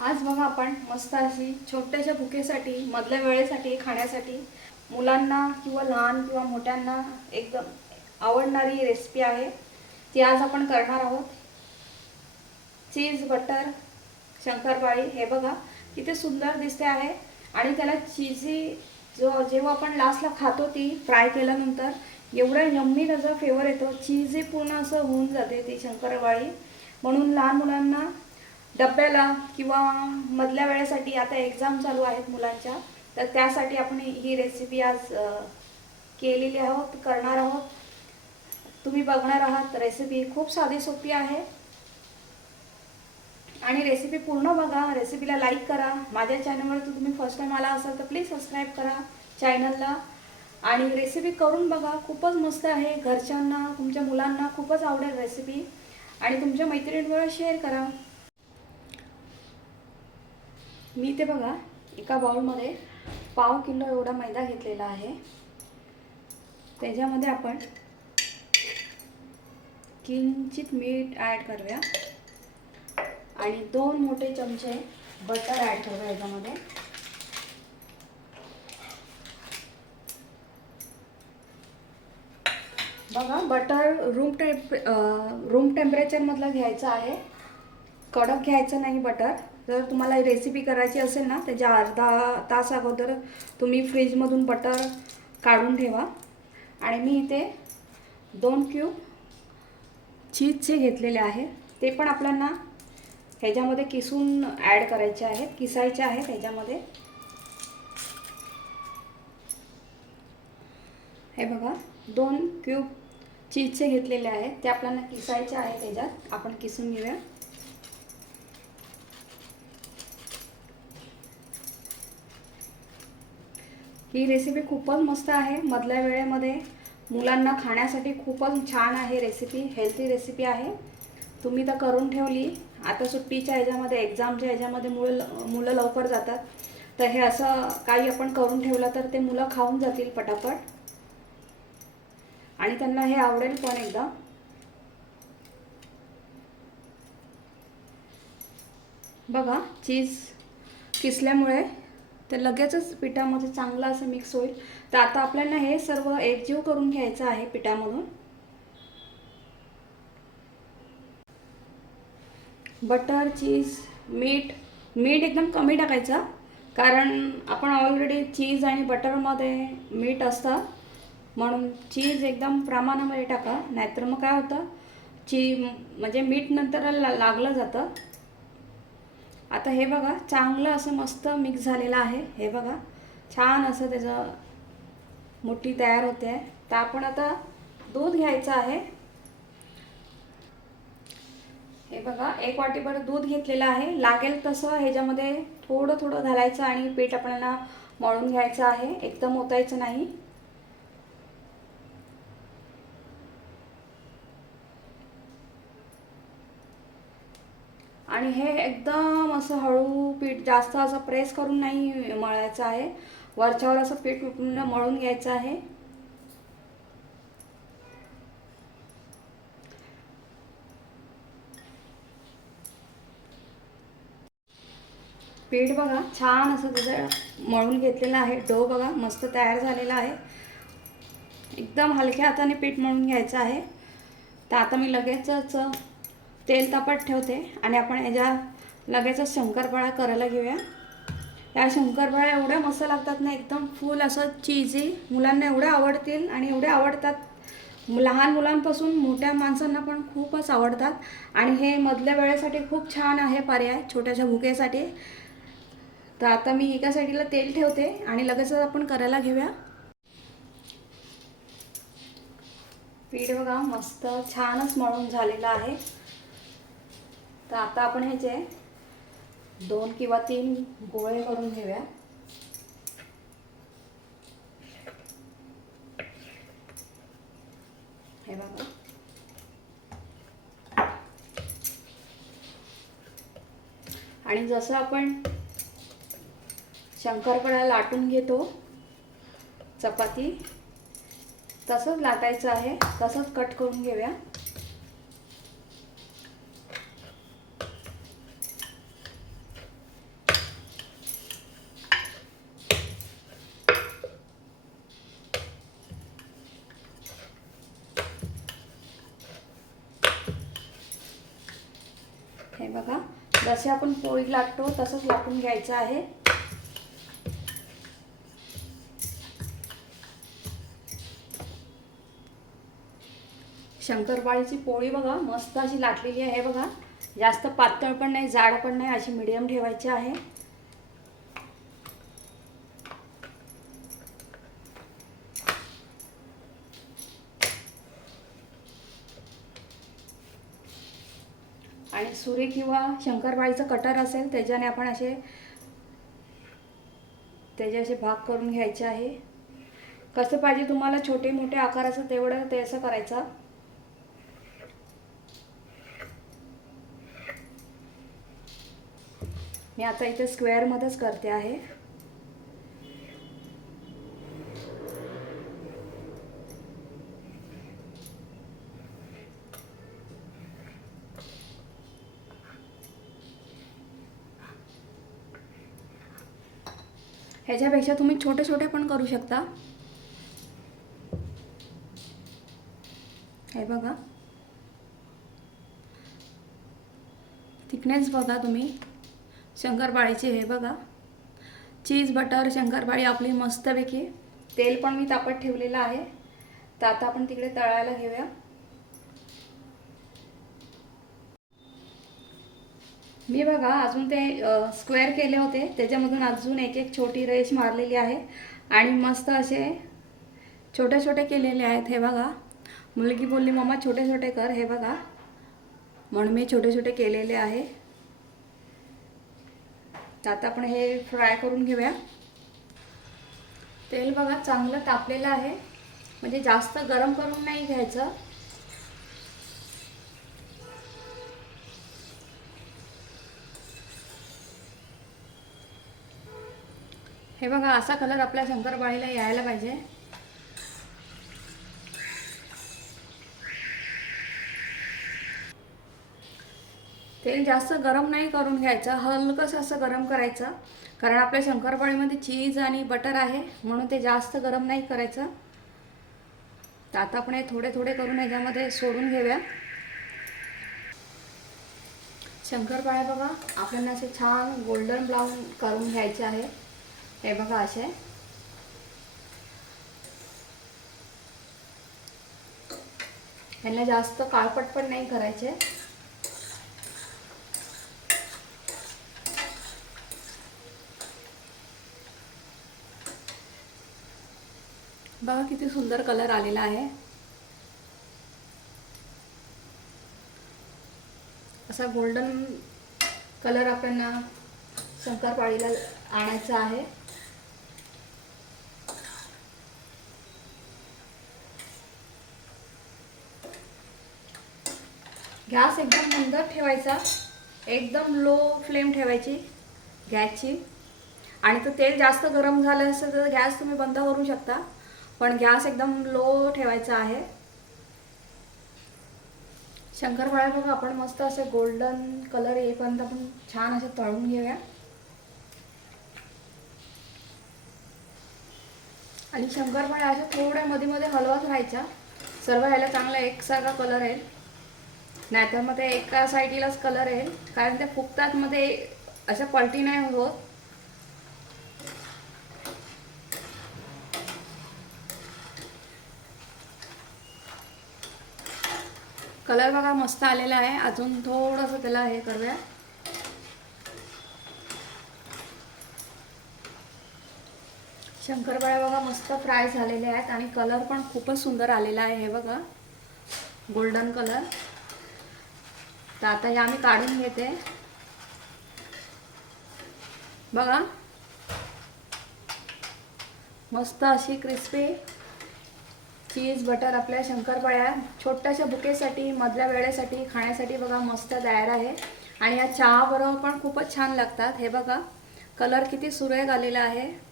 आज बघा आपण मस्त अशी छोट्याशा भुकेसाठी मधल्या वेळेसाठी खाण्यासाठी मुलांना किंवा लहान किंवा मोठ्यांना एकदम आवडणारी रेसिपी आहे. ती आज आपण करणार आहोत. Cheese butter shankarpali. हे बघा किती सुंदर दिसते आहे. आणि त्याला चीजी जो जेव्हा आपण लास्टला खातो ती फ्राय केल्यानंतर एवढं यम्मी त्याचा फेवर येतो. चीजी पूर्ण असं होऊन जाते ती शंकरपाळी. म्हणून लहान मुलांना डब्याला किंवा मधल्या वेळेसाठी आता एक्झाम चालू आहेत मुलांच्या तर त्यासाठी आपण ही रेसिपी आज केलेली आहोत करणार आहोत. तुम्ही बघणार आहात रेसिपी खूप साधी सोपी आहे. आणि रेसिपी पूर्ण बघा रेसिपीला लाईक करा. माझ्या चॅनलवर तर तुम्ही फर्स्ट टाइम आला असाल तर प्लीज सबस्क्राईब करा चॅनलला आणि रेसिपी करून बघा खूपच मस्त आहे. घरच्यांना तुमच्या मुलांना खूपच आवडेल रेसिपी आणि तुमच्या मैत्रिणींवर शेअर करा. मी ते बघा एका बाउलमध्ये पाव किलो एवढा मैदा घेतलेला आहे. त्याच्यामध्ये आपण किंचित मीठ ॲड करूया. आणि दोन मोठे चमचे बटर ॲड करूया याच्यामध्ये. बघा बटर रूम टेम्प रूम टेम्परेचरमधलं घ्यायचं आहे. कडक घ्यायचं नाही बटर. जर तुम्हाला रेसिपी करायची असेल ना त्याच्या अर्धा तास अगोदर तुम्ही फ्रीजमधून बटर काढून ठेवा. आणि मी इथे दोन क्यूब चीजचे घेतलेले आहे. ते पण आपल्याला ह्याच्यामध्ये किसून ॲड करायचे आहेत किसायचे आहेत ह्याच्यामध्ये. हे बघा दोन क्यूब चीजचे घेतलेले आहेत. ते आपल्याला किसायचे आहेत त्याच्यात आपण किसून घेऊया. ही रेसिपी खूपच मस्त आहे. मधल्या वेळेमध्ये मुलांना खाण्यासाठी खूपच छान आहे रेसिपी हेल्थी रेसिपी आहे. तुम्ही तर करून ठेवली. आता सुट्टीच्या ह्याच्यामध्ये एक्झामच्या ह्याच्यामध्ये मुलं मुलं लवकर जातात. तर हे असं काही आपण करून ठेवलं तर ते मुलं खाऊन जातील पटापट. आणि त्यांना हे आवडेल पण एकदा. बघा चीज किसल्यामुळे तर लगेचच पिठामध्ये चांगलं असं मिक्स होईल. तर आता आपल्याला हे सर्व एकजीव करून घ्यायचं आहे पिठामधून. बटर चीज मीठ मीठ एकदम कमी टाकायचं कारण आपण ऑलरेडी चीज आणि बटरमध्ये मीठ असतं. म्हणून चीज एकदम प्रमाणामध्ये टाका नाहीतर मग काय होतं ची म्हणजे मीठ नंतर ला लागलं जातं. आता हे बघा चांगलं असं मस्त मिक्स झालेलं आहे. हे बघा छान असं त्याचं मुठी तयार होते. आहे तर आपण आता दूध घ्यायचं आहे. हे बघा एक वाटीभर दूध घेतलेलं आहे. लागेल तसं ह्याच्यामध्ये थोडं थोडं घालायचं आणि पीठ आपल्याला मळून घ्यायचं आहे. एकदम ओतायचं नाही. आणि हे एकदम असं हळू पीठ जास्त असं प्रेस करून नाही मळायचं आहे. वरच्यावर असं पीठ पूर्ण मळून घ्यायचं आहे. पीठ बघा छान असं त्याचं मळून घेतलेलं आहे. डो बघा मस्त तयार झालेला आहे. एकदम हलक्या हाताने पीठ मळून घ्यायचं आहे. तर आता मी लगेचच तेल तापत ठेवते आणि आपण याच्या लगेचच शंकरपाळा करायला घेऊया. या शंकरपाळ्या एवढ्या मस्त लागतात ना एकदम फुल असं चीजी मुलांना एवढ्या आवडतील आणि एवढ्या आवडतात. लहान मुलांपासून मोठ्या माणसांना पण खूपच आवडतात. आणि हे मधल्या वेळेसाठी खूप छान आहे पर्याय छोट्याशा भुकेसाठी. तर आता मी एका साईडला तेल ठेवते आणि लगेचच आपण करायला घेऊया. पीठ बघा मस्त छानच मळून झालेलं आहे. तर आता आपण ह्याचे दोन किंवा तीन गोळे करून घेऊया. हे बघा. आणि जसं आपण शंकरपाळ्या लाटून घेतो चपाती तसंच लाटायचं आहे तसंच कट करून घेऊया. हे बघा. जसे आपण पोळी लाटतो तसंच लाटून घ्यायचं आहे. शंकरपाळीची पोळी बघा मस्त अशी लाटलेली आहे बघा. जास्त पातळ पण नाही जाड पण नाही अशी मिडियम ठेवायची आहे. आणि सुरी किंवा शंकरपाळीचं कटर असेल त्याच्याने आपण असे त्याचे असे भाग करून घ्यायचे आहे. कसं पाहिजे तुम्हाला छोटे मोठे आकाराचं तेवढं ते असं करायचं. मी आता इथे स्क्वेअरमध्येच करते आहे. त्याच्यापेक्षा तुम्ही छोटे छोटे पण करू शकता. हे बघा. थिकनेस बघा तुम्ही. शंकरपाळीचे हे बघा. चीज बटर शंकरपाळी आपली मस्तपैकी. तेल पण मी तापत ठेवलेलं आहे. तर आता आपण तिकडे तळायला घेऊया. मी बघा अजून ते स्क्वेअर केले होते. त्याच्यामधून अजून एक एक छोटी रेश मारलेली आहे. आणि मस्त असे छोटे छोटे केलेले आहेत हे बघा. मुलगी बोलली मम्मा छोटे छोटे कर हे बघा. म्हणून मी छोटे छोटे केलेले आहे. तर आता आपण हे फ्राय करून घेऊया. तेल बघा चांगलं तापलेलं आहे. म्हणजे जास्त गरम करून नाही घ्यायचं. हे बघा असा कलर आपल्या शंकरपाळीला यायला पाहिजे. तेल जास्त गरम नाही करून घ्यायचं हलकंसं असं गरम करायचं. कारण आपल्या शंकरपाळीमध्ये चीज आणि बटर आहे म्हणून ते जास्त गरम नाही करायचं. तर आता आपण हे थोडे थोडे करून ह्याच्यामध्ये सोडून घेऊया. शंकरपाळ्या बघा आपल्याला असे छान गोल्डन ब्राऊन करून घ्यायचे आहे. हे बघा असे ह्यांना जास्त काळपट पण नाही करायचे. बघा किती सुंदर कलर आलेला आहे. असा गोल्डन कलर आपण शंकरपाळीला आणायचा आहे. गॅस एकदम मंद ठेवायचा. एकदम लो फ्लेम ठेवायची गॅसची. आणि तो तेल जास्त गरम झालं असेल तर गॅस तुम्ही बंद करू शकता. पण गॅस एकदम लो ठेवायचा आहे. शंकरपाळ्या बघा आपण मस्त असे गोल्डन कलर येईपर्यंत आपण छान असे तळून घेऊया. आणि शंकरपाळ्या अशा थोड्या मध्ये मध्ये हलवत राहायच्या. सर्व ह्याला चांगला एकसारखा कलर येईल नाहीतर मग ते एका साईडीलाच कलर येईल कारण ते फुगतात मध्ये अशा पलटी नाही होत. कलर बघा मस्त आलेला आहे. अजून थोडंसं त्याला हे करूया. शंकरपाळ्या बघा मस्त फ्राय झालेले आहेत. आणि कलर पण खूपच सुंदर आलेला आहे हे बघा. गोल्डन कलर तर आता हे आम्ही काढून घेते. बघा. मस्त अशी क्रिस्पी चीज बटर आपल्या शंकरपाळ्या छोट्याशा बुकेसाठी मधल्या वेळेसाठी खाण्यासाठी बघा मस्त तयार आहे. आणि या चहाबरोबर पण खूपच छान लागतात. हे बघा. कलर किती सुरेख आलेला आहे.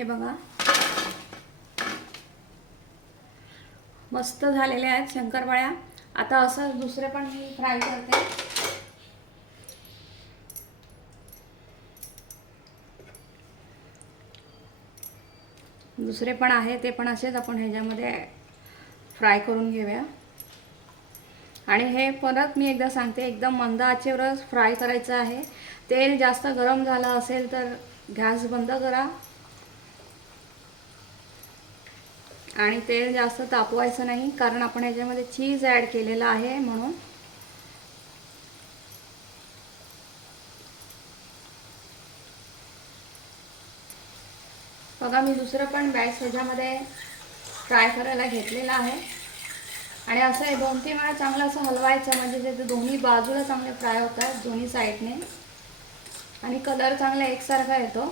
हे बघा. मस्त झालेले आहेत शंकरपाळ्या. आता असं दुसरे पण मी फ्राय करते. दुसरे पण आहे ते पण असेच आपण ह्याच्यामध्ये फ्राय करून घेऊया. आणि हे परत मी एकदा सांगते एकदम मंद आचेवरच फ्राय करायचं आहे. तेल जास्त गरम झालं असेल तर गॅस बंद करा. आणि तेल जास्त तापवायचं नाही कारण आपण ह्याच्यामध्ये चीज ॲड केलेलं आहे म्हणून. बघा मी दुसरं पण बॅच ह्याच्यामध्ये फ्राय करायला घेतलेलं आहे. आणि असं हे दोन तीन वेळा चांगलं असं हलवायचं म्हणजे ते दोन्ही बाजूला चांगले फ्राय होतात दोन्ही साईडने आणि कलर चांगला एकसारखा येतो.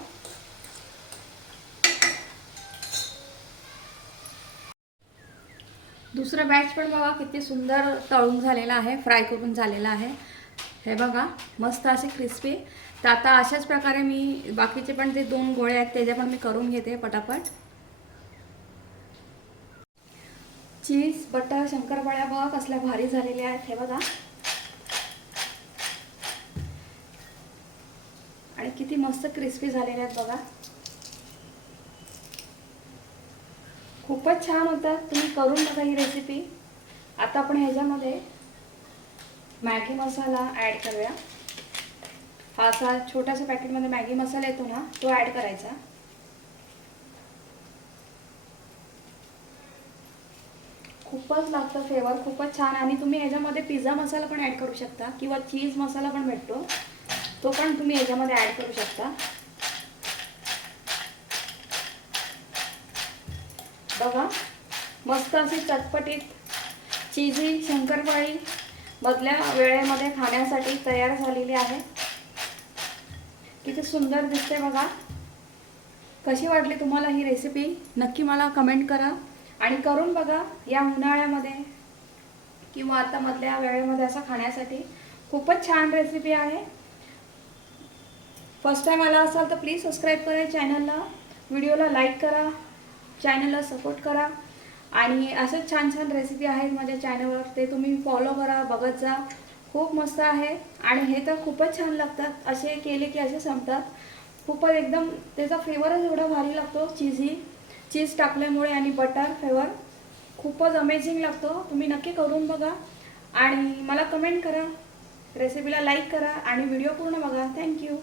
दुसरं बॅच पण बघा किती सुंदर तळून झालेला आहे फ्राय करून झालेला आहे. हे बघा मस्त असे क्रिस्पी तर आता अशाच प्रकारे मी बाकीचे पण जे दोन गोळे आहेत त्याचे पण मी करून घेते पटापट. चीज बटर शंकरपाळ्या बघा कसल्या भारी झालेल्या आहेत हे बघा. आणि किती मस्त क्रिस्पी झालेल्या आहेत बघा. खूपच छान होतात तुम्ही करून बघा ही रेसिपी आता आपण ह्याच्यामध्ये मॅगी मसाला ॲड करूया. हा असा छोट्याशा पॅकेटमध्ये मॅगी मसाला येतो ना तो ॲड करायचा. खूपच लागतं फ्लेवर खूपच छान. आणि तुम्ही ह्याच्यामध्ये पिझ्झा मसाला पण ॲड करू शकता किंवा चीज मसाला पण भेटतो. तो पण तुम्ही ह्याच्यामध्ये ॲड करू शकता. बघा. मस्त अशी चटपटीत चिझी शंकरपाळी मधल्या वेळेमध्ये खाण्यासाठी तयार झालेली आहे. किती सुंदर दिसते बघा. कशी वाटली तुम्हाला ही रेसिपी नक्की मला कमेंट करा आणि करून बघा या उन्हाळ्यामध्ये किंवा आता मधल्या वेळेमध्ये असं खाण्यासाठी. खूपच छान रेसिपी आहे. फर्स्ट टाईम आला असाल तर प्लीज सबस्क्राईब करा चॅनलला व्हिडिओला लाईक करा. चॅनलला सपोर्ट करा. आणि असंच छान छान रेसिपी आहेत माझ्या चॅनलवर ते तुम्ही फॉलो करा बघत जा. खूप मस्त आहे. आणि हे तर खूपच छान लागतात. असे केले की असे संपतात. खूपच एकदम त्याचा फ्लेवरच एवढा भारी लागतो चीजही चीज टाकल्यामुळे आणि बटर फ्लेवर खूपच अमेझिंग लागतो. तुम्ही नक्की करून बघा. आणि मला कमेंट करा. रेसिपीला लाईक करा. आणि व्हिडिओ पूर्ण बघा. थँक्यू